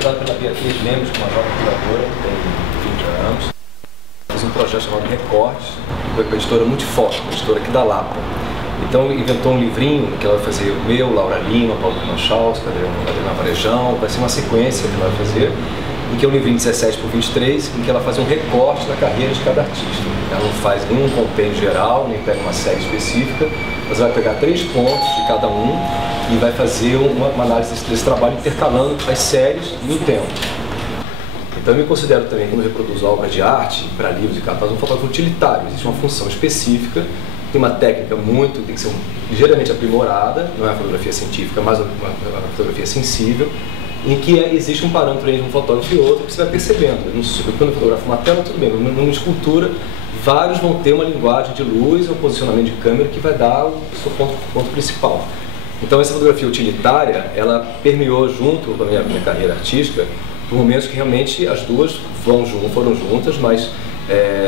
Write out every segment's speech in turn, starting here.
convidado pela Beatriz Lemos, que é uma jovem curadora, que tem 30 anos. Fiz um projeto chamado Recortes, foi com a editora Multifoco, uma editora aqui da Lapa. Então inventou um livrinho que ela vai fazer eu, Laura Lima, Paulo Machals, Adriana Varejão, vai ser uma sequência que ela vai fazer, em que é um livrinho 17 por 23, em que ela faz um recorte da carreira de cada artista. Ela não faz nenhum compêndio geral, nem pega uma série específica, mas vai pegar 3 pontos de cada um e vai fazer uma análise desse trabalho intercalando as séries e o tempo. Então eu me considero também, quando eu reproduzo obras de arte, para livros e cartazes, um fotógrafo utilitário. Existe uma função específica, tem uma técnica tem que ser ligeiramente aprimorada, não é uma fotografia científica, mas uma fotografia sensível, em que existe um parâmetro entre um fotógrafo e outro que você vai percebendo. Quando eu fotografo uma tela, tudo bem, mas numa escultura, vários vão ter uma linguagem de luz, um posicionamento de câmera que vai dar o seu ponto principal. Então essa fotografia utilitária, ela permeou junto com a minha carreira artística, por momentos que realmente as duas foram juntas, mas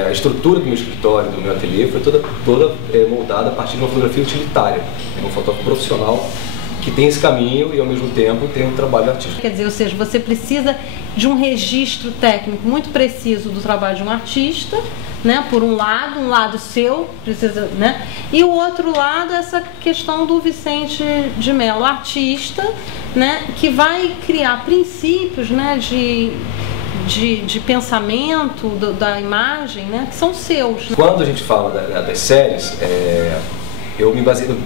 a estrutura do meu escritório, do meu ateliê, foi toda moldada a partir de uma fotografia utilitária. É um fotógrafo profissional que tem esse caminho e ao mesmo tempo tem um trabalho artístico. Quer dizer, ou seja, você precisa de um registro técnico muito preciso do trabalho de um artista, né? Por um lado seu, precisa, né? E o outro lado, essa questão do Vicente de Mello, artista, né? Que vai criar princípios, né? De pensamento da imagem, né? Que são seus. Quando a gente fala das séries, eu me baseei no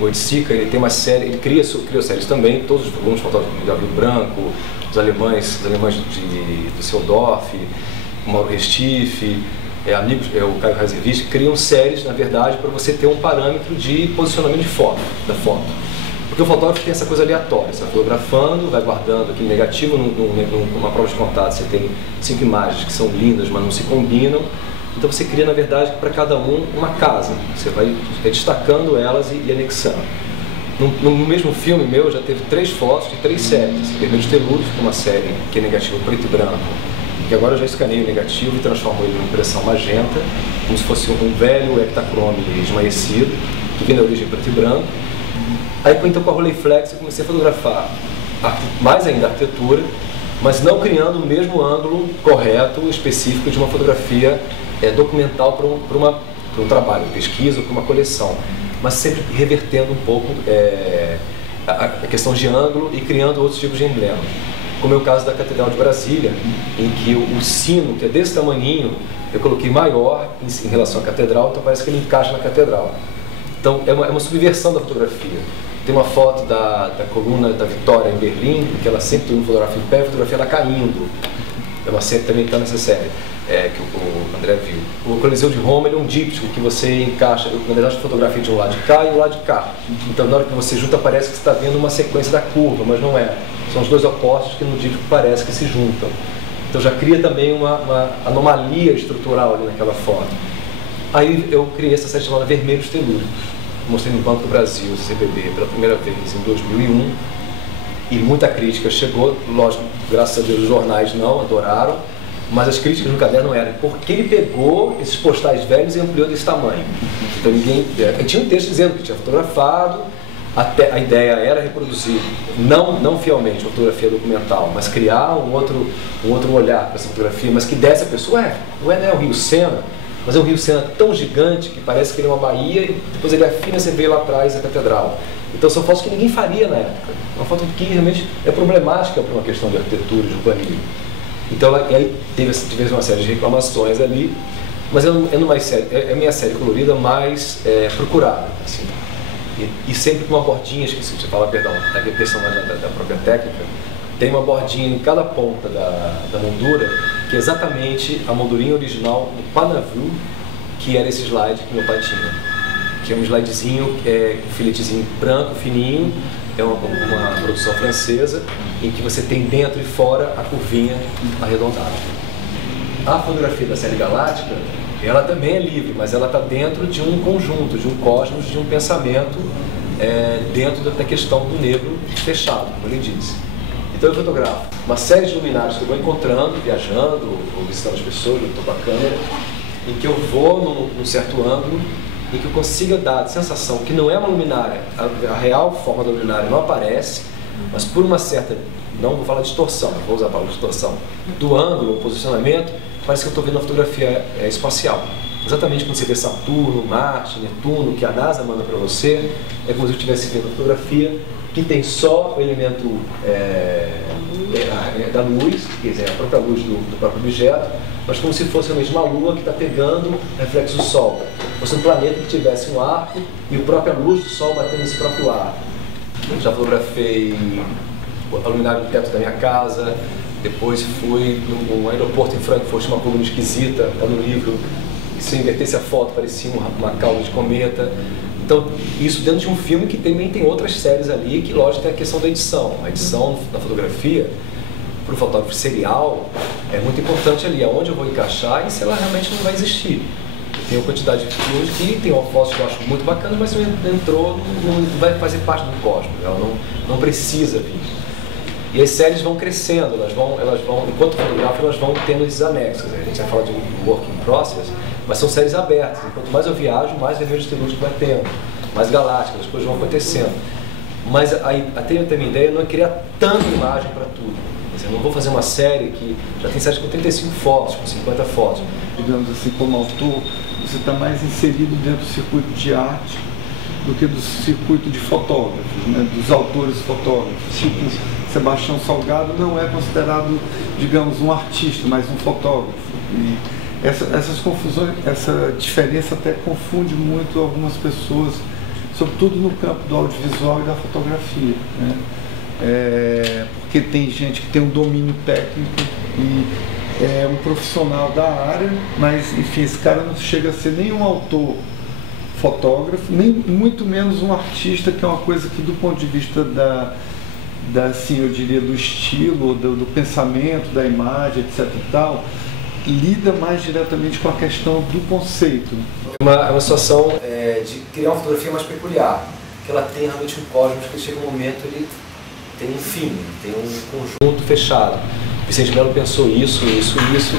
Wojcicka, ele tem uma série, ele criou séries também, todos os alguns fotógrafos do Gabriel Branco, os alemães do Düsseldorf, o Mauro Restife, o Caio Razevich, criam séries, na verdade, para você ter um parâmetro de posicionamento da foto. Porque o fotógrafo tem essa coisa aleatória, você vai fotografando, vai guardando aquele negativo, numa prova de contato você tem 5 imagens que são lindas, mas não se combinam. Então você cria, na verdade, para cada uma casa. Você vai destacando elas e anexando. No mesmo filme meu já teve 3 fotos de 3 séries. Vermelhos Telúrios, que é uma série que é negativo preto e branco, que agora eu já escaneio o negativo e transformo ele em impressão magenta, como se fosse um velho heptacrome esmaecido, que vem da origem preto e branco. Aí então com a Rolleiflex eu comecei a fotografar mais ainda a arquitetura, mas não criando o mesmo ângulo correto, específico de uma fotografia documental para um trabalho, pesquisa ou para uma coleção, mas sempre revertendo um pouco a questão de ângulo e criando outros tipos de emblemas. Como é o caso da Catedral de Brasília, em que o sino, que é desse tamaninho, eu coloquei maior em relação à catedral, então parece que ele encaixa na catedral. Então é uma subversão da fotografia. Tem uma foto da coluna da Vitória em Berlim, que ela sempre tem um fotografia em pé e a fotografia ela caindo. É uma série também está nessa série, que o André viu. O Coliseu de Roma ele é um díptico que você encaixa, na verdade, a fotografia de um lado de cá e um lado de cá. Então na hora que você junta parece que você está vendo uma sequência da curva, mas não é. São os dois opostos que no díptico parece que se juntam. Então já cria também uma anomalia estrutural ali naquela foto. Aí eu criei essa série chamada Vermelhos Telúricos. Mostrei no Banco do Brasil, CBB, pela primeira vez em 2001. E muita crítica chegou, lógico, graças a Deus os jornais não adoraram, mas as críticas no caderno eram porque ele pegou esses postais velhos e ampliou desse tamanho. Então tinha um texto dizendo que tinha fotografado, a ideia era reproduzir, não fielmente, fotografia documental, mas criar um outro olhar para essa fotografia, mas que desse a pessoa, não é o Rio Sena, mas é um Rio Sena tão gigante que parece que ele é uma baía e depois ele afina e você vê lá atrás a catedral. Então são fotos que ninguém faria na época. Uma foto que realmente é problemática para uma questão de arquitetura, de urbanismo. Então aí teve uma série de reclamações ali, mas é a minha série colorida mais procurada. Assim. E sempre com uma bordinha, esqueci de falar, perdão, a questão da própria técnica, tem uma bordinha em cada ponta da moldura, que é exatamente a moldurinha original do Panaview, que era esse slide que meu pai tinha. Que é um slidezinho, um filetezinho branco, fininho, é uma produção francesa, em que você tem dentro e fora a curvinha arredondada. A fotografia da série Galáctica, ela também é livre, mas ela está dentro de um conjunto, de um cosmos, de um pensamento dentro da questão do negro fechado, como ele disse. Então eu fotografo uma série de luminários que eu vou encontrando, viajando, ou visitando as pessoas, eu estou com a câmera, em que eu vou num certo ângulo, em que eu consiga dar a sensação que não é uma luminária, a real forma da luminária não aparece, mas por uma certa, não vou falar de distorção, mas vou usar a palavra distorção, do ângulo, o posicionamento, parece que eu estou vendo uma fotografia espacial. Exatamente quando você vê Saturno, Marte, Netuno, que a NASA manda para você, é como se eu estivesse vendo a fotografia que tem só o elemento da luz, quer dizer, a própria luz do próprio objeto, mas como se fosse realmente uma lua que está pegando reflexo do Sol. Fosse um planeta que tivesse um arco e a própria luz do Sol batendo nesse próprio arco. Já fotografei a luminária do teto da minha casa, depois fui no aeroporto em Frankfurt, uma coluna esquisita, está no livro, que se eu invertesse a foto parecia uma cauda de cometa. Então, isso dentro de um filme que também tem outras séries ali, que lógico tem a questão da edição. A edição da fotografia, para o fotógrafo serial, é muito importante ali, aonde eu vou encaixar e se ela realmente não vai existir. Tem uma quantidade de filmes que tem uma foto que eu acho muito bacana, mas não entrou, não vai fazer parte do cosmos, ela não precisa vir. E as séries vão crescendo, elas vão enquanto fotografo, elas vão tendo esses anexos. A gente vai falar de work in process, mas são séries abertas. Enquanto mais eu viajo, mais vermelhos telúricos vai tendo, mais galácticas, as coisas vão acontecendo. Mas até a minha ideia não é criar tanta imagem para tudo. Eu não vou fazer uma série que já tem séries com 35 fotos, com 50 fotos. Digamos assim, como autor, você está mais inserido dentro do circuito de arte do que do circuito de fotógrafos, né? Dos autores fotógrafos. Tipo, Sebastião Salgado não é considerado, digamos, um artista, mas um fotógrafo. E essas confusões, essa diferença até confunde muito algumas pessoas, sobretudo no campo do audiovisual e da fotografia, né? Porque tem gente que tem um domínio técnico e é um profissional da área, mas enfim, esse cara não chega a ser nem um autor fotógrafo, nem muito menos um artista, que é uma coisa que do ponto de vista assim, eu diria, do estilo, do pensamento, da imagem, etc e tal, lida mais diretamente com a questão do conceito. É uma situação de criar uma fotografia mais peculiar, que ela tem realmente um cosmos, que chega um momento, ele tem um fim, tem um conjunto fechado. Vicente Mello pensou isso e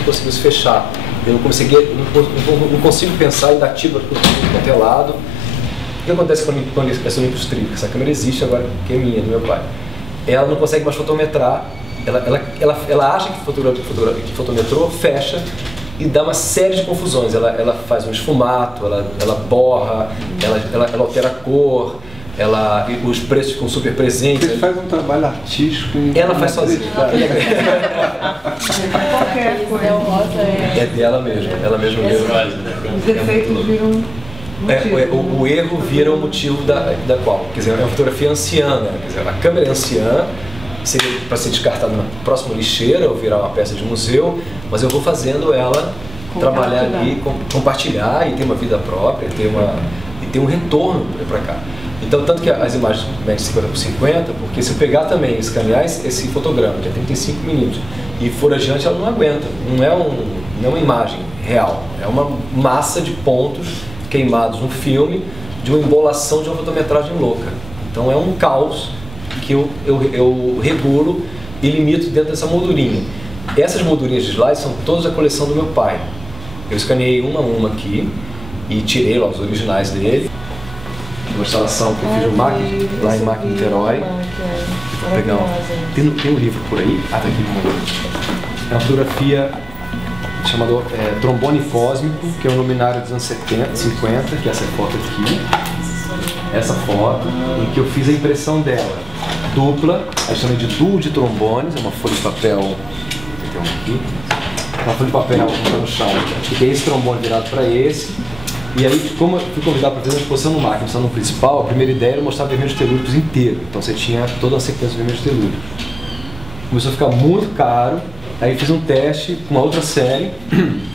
conseguiu se fechar. Eu não consigo pensar em dar tiro para qualquer lado. O que acontece quando eu sou muito estrito? Essa câmera existe agora, que é minha, do meu pai. Ela não consegue mais fotometrar, ela acha que fotometrou, fecha e dá uma série de confusões. Ela faz um esfumato, ela borra, ela altera a cor, os preços ficam super presentes. Você faz um trabalho artístico. Ela faz sozinha. É dela mesmo, ela mesma. Os efeitos viram o erro vira o motivo da qual. Quer dizer, é uma fotografia anciã, né? Quer dizer, a câmera é anciã, seria para ser descartada na próxima lixeira ou virar uma peça de museu, mas eu vou fazendo ela trabalhar ali, compartilhar e ter uma vida própria, e ter um retorno para cá. Então, tanto que as imagens medem 50 por 50, porque se eu pegar também, escanear esse fotograma de 35 minutos e for adiante, ela não aguenta. Não é uma imagem real, é uma massa de pontos queimados no filme de uma embolação de uma fotometragem louca. Então é um caos que eu regulo e limito dentro dessa moldurinha. Essas moldurinhas de slides são todas da coleção do meu pai. Eu escaneei uma a uma aqui e tirei lá os originais dele. Uma instalação que eu fiz lá em MAC Niterói. Vou pegar tem um livro por aí. Tá aqui. É uma fotografia chamada Trombone Cósmico, que é um luminário dos anos 50, que é essa foto aqui. Essa foto, em que eu fiz a impressão dela dupla, a gente chama de duo de trombones, é uma folha de papel, tem um aqui, uma folha de papel que está no chão, fiquei esse trombone virado para esse. E aí, como eu fui convidado para fazer uma exposição no MAC, no principal, a primeira ideia era mostrar vermelhos telúricos inteiro. Então você tinha toda uma sequência de vermelhos telúricos. Começou a ficar muito caro, aí fiz um teste com uma outra série,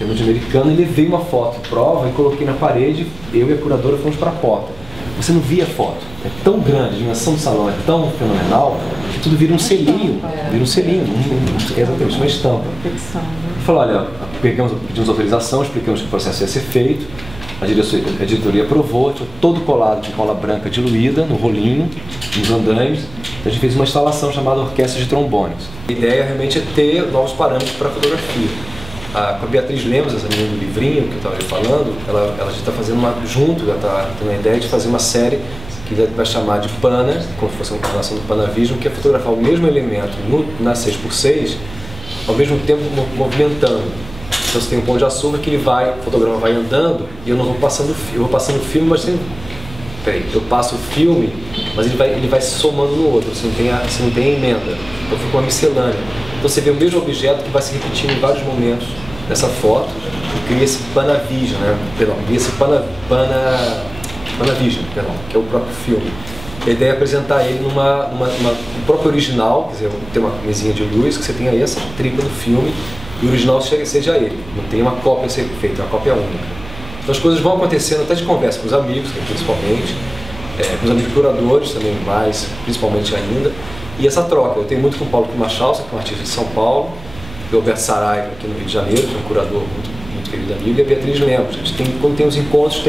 norte-americana, e levei uma foto prova e coloquei na parede, eu e a curadora fomos para a porta. Você não via a foto, é tão grande, a dimensão do salão é tão fenomenal, que tudo vira um selinho, exatamente, uma estampa. E falou, olha, pedimos autorização, explicamos que o processo ia ser feito, a diretoria aprovou, tinha todo colado de cola branca diluída no rolinho, nos andaimes. Então a gente fez uma instalação chamada Orquestra de Trombones. A ideia realmente é ter novos parâmetros para a fotografia. Com a Beatriz Lemos, essa menina do livrinho que eu estava falando, ela já está fazendo junto, ela está tendo a ideia de fazer uma série que vai chamar de pana, como se fosse uma relação do Panavision, que é fotografar o mesmo elemento na 6x6, ao mesmo tempo movimentando. Então você tem um ponto de açúcar que o fotograma vai andando e eu não vou passando eu vou passando o filme, mas eu passo o filme, mas ele vai se somando no outro, você não tem emenda, então fica uma miscelânea. Então você vê o mesmo objeto que vai se repetindo em vários momentos nessa foto e cria esse Panavision, né? Cria esse Panavision, que é o próprio filme. A ideia é apresentar ele no próprio original, quer dizer, tem uma mesinha de luz que você tem aí essa tripla do filme e o original seja ele, não tem uma cópia a ser feita, uma cópia única. Então as coisas vão acontecendo até de conversa com os amigos, principalmente, com os amigos curadores também, principalmente ainda, e essa troca. Eu tenho muito com o Paulo Machausa, que é um artista de São Paulo, o Alberto Saraiva aqui no Rio de Janeiro, que é um curador muito querido amigo, e a Beatriz Lemos. A gente quando tem os encontros,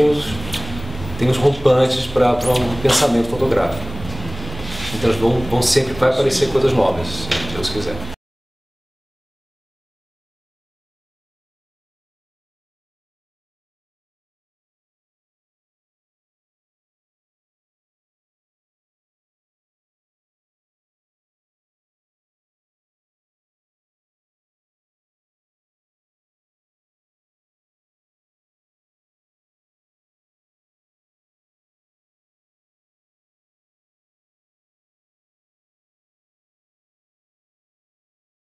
tem os rompantes para um pensamento fotográfico. Então vai aparecer coisas novas, se Deus quiser.